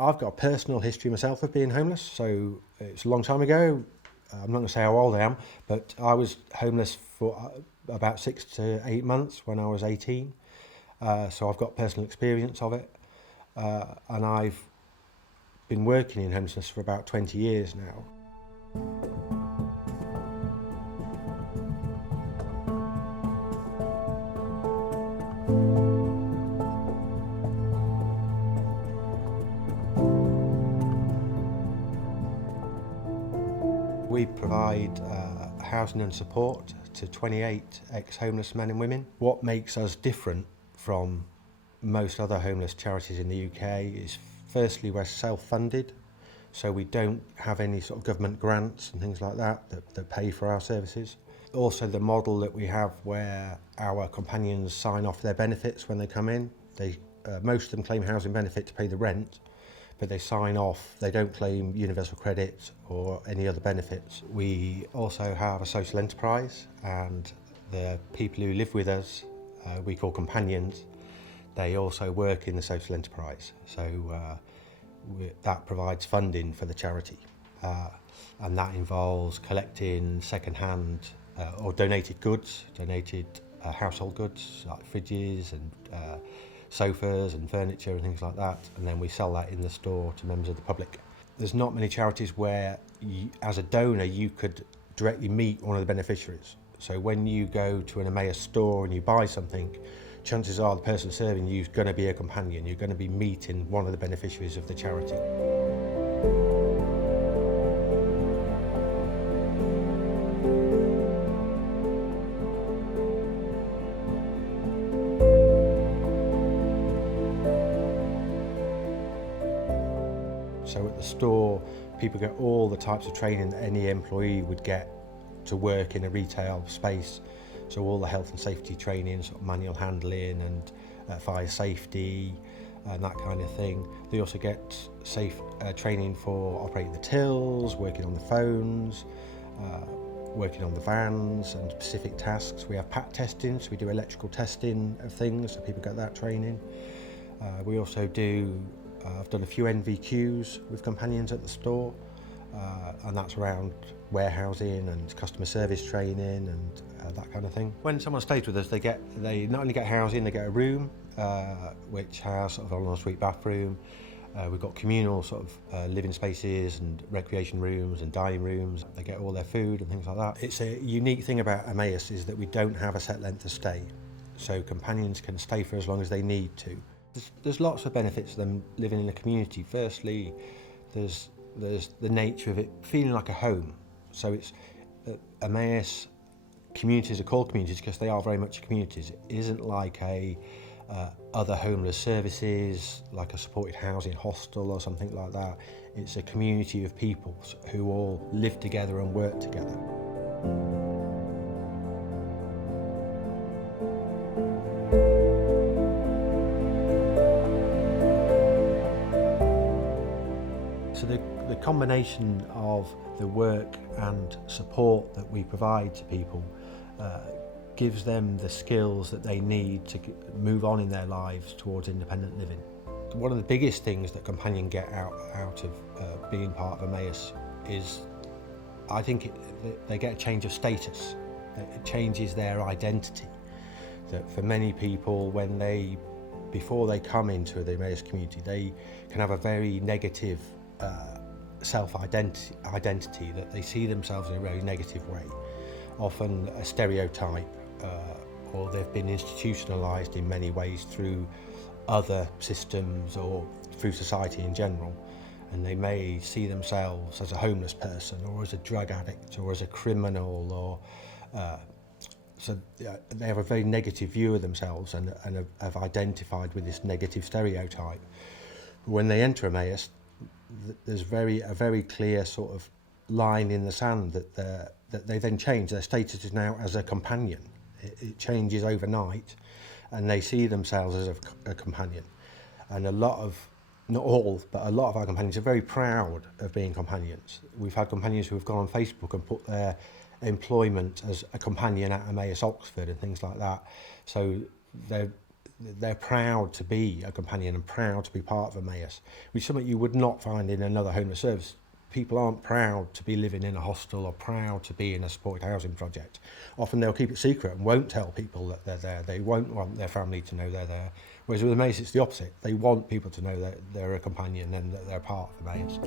I've got a personal history myself of being homeless, so it's a long time ago. I'm not going to say how old I am, but I was homeless for about 6 to 8 months when I was 18. So I've got personal experience of it, and I've been working in homelessness for about 20 years now. We provide housing and support to 28 ex-homeless men and women. What makes us different from most other homeless charities in the UK is, firstly, we're self-funded, so we don't have any sort of government grants and things like that pay for our services. Also, the model that we have where our companions sign off their benefits when they come in. Most of them claim housing benefit to pay the rent, but they sign off, they don't claim universal credit or any other benefits. We also have a social enterprise, and the people who live with us, we call companions, they also work in the social enterprise. So that provides funding for the charity. And that involves collecting second-hand or donated goods, donated household goods like fridges and sofas and furniture and things like that, and then we sell that in the store to members of the public. There's not many charities where as a donor you could directly meet one of the beneficiaries. So when you go to an Emmaus store and you buy something, chances are the person serving you is going to be a companion. You're going to be meeting one of the beneficiaries of the charity. So at the store, people get all the types of training that any employee would get to work in a retail space. So all the health and safety training, sort of manual handling and fire safety and that kind of thing. They also get training for operating the tills, working on the phones, working on the vans and specific tasks. We have PAT testing, so we do electrical testing of things, so people get that training. We also do I've done a few NVQs with companions at the store, and that's around warehousing and customer service training and that kind of thing. When someone stays with us, they not only get housing, they get a room which has sort of an ensuite bathroom. We've got communal sort of living spaces and recreation rooms and dining rooms. They get all their food and things like that. It's a unique thing about Emmaus is that we don't have a set length of stay, so companions can stay for as long as they need to. There's lots of benefits to them living in a community. Firstly, there's the nature of it feeling like a home. So it's Emmaus communities are called communities because they are very much communities. It isn't like other homeless services, like a supported housing hostel or something like that. It's a community of people who all live together and work together. So the combination of the work and support that we provide to people gives them the skills that they need to move on in their lives towards independent living. One of the biggest things that companion get out of being part of Emmaus is, I think, they get a change of status. It changes their identity. That for many people, before they come into the Emmaus community, they can have a very negative self-identity, that they see themselves in a very negative way, often a stereotype, or they've been institutionalised in many ways through other systems or through society in general, and they may see themselves as a homeless person or as a drug addict or as a criminal, or so they have a very negative view of themselves and have identified with this negative stereotype. When they enter Emmaus, there's a very clear sort of line in the sand that they then change. Their status is now as a companion. It changes overnight, and they see themselves as a companion. And not all, but a lot of our companions are very proud of being companions. We've had companions who have gone on Facebook and put their employment as a companion at Emmaus Oxford and things like that. So they're proud to be a companion and proud to be part of Emmaus, which is something you would not find in another homeless service. People aren't proud to be living in a hostel or proud to be in a supported housing project. Often they'll keep it secret and won't tell people that they're there. They won't want their family to know they're there. Whereas with Emmaus, it's the opposite. They want people to know that they're a companion and that they're part of Emmaus.